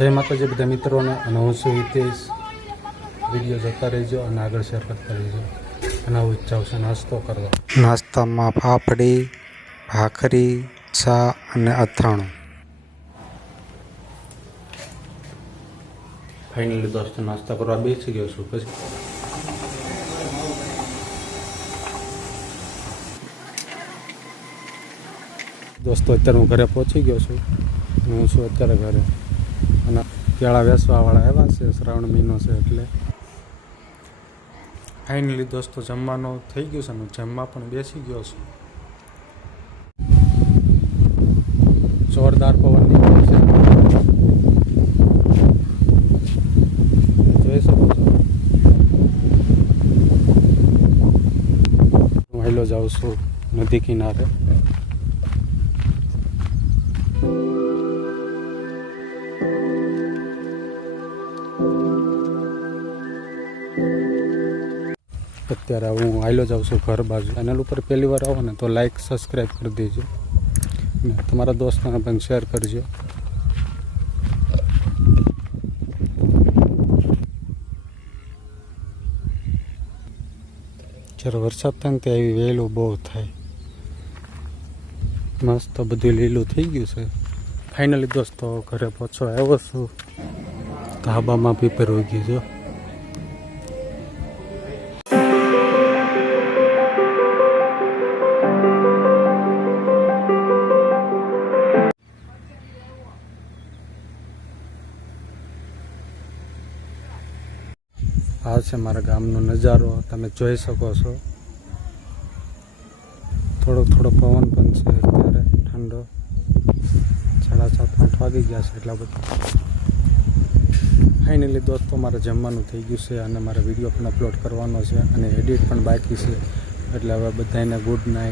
જય માતાજી બધા મિત્રોને અને હું છું હિતેશ. વીડિયો જોતા રહેજો અને આગળ શેર કરતા રહેજો. અને હું ઈચ્છા છે નાસ્તો કરવા. નાસ્તામાં ફાફડી ભાખરી ચા અને અથાણું. ફાઇનલી દોસ્તો નાસ્તા કરવા બેસી ગયો છું પછી. દોસ્તો અત્યારે હું ઘરે પહોંચી ગયો છું અને હું છું અત્યારે ઘરે. અને કેળા વેસવાવાળા આવ્યા છે, શ્રાવણ મહિનો છે એટલે. ફાઇનલી દોસ્તો, જમવાનો થઈ ગયો છે અને જમવા પણ બેસી ગયો છું. જોરદાર પવન નીકળે છે. જોઈ શકો છો. હું હેલો જાઉં છું નદી કિનારે. અત્યારે હું આવેલો જાઉં છું ઘર બાજુ. ચેનલ ઉપર પહેલી વાર આવો ને તો લાઈક સબસ્ક્રાઈબ કરી દેજો. ને તમારા દોસ્તોને પણ શેર કરજો. જ્યારે વરસાદ થાય ને ત્યાં એવી વહેલું બહુ થાય. મસ્ત બધું લીલું થઈ ગયું છે. ફાઇનલી દોસ્તો, ઘરે પાછો આવ્યો છું. ધાબામાં પીપર ઉગી જો આ છે મારા ગામનો નજારો. તમે જોઈ શકો છો. થોડો થોડો પવન પણ છે અત્યારે, ઠંડો. સાડા સાત, આઠ વાગી ગયા છે એટલા બધા. ફાઇનલી દોસ્તો, મારે જમવાનું થઈ ગયું છે અને મારે વીડિયો પણ અપલોડ કરવાનો છે અને એડિટ પણ બાકી છે. એટલે હવે બધાને ગુડ નાઇટ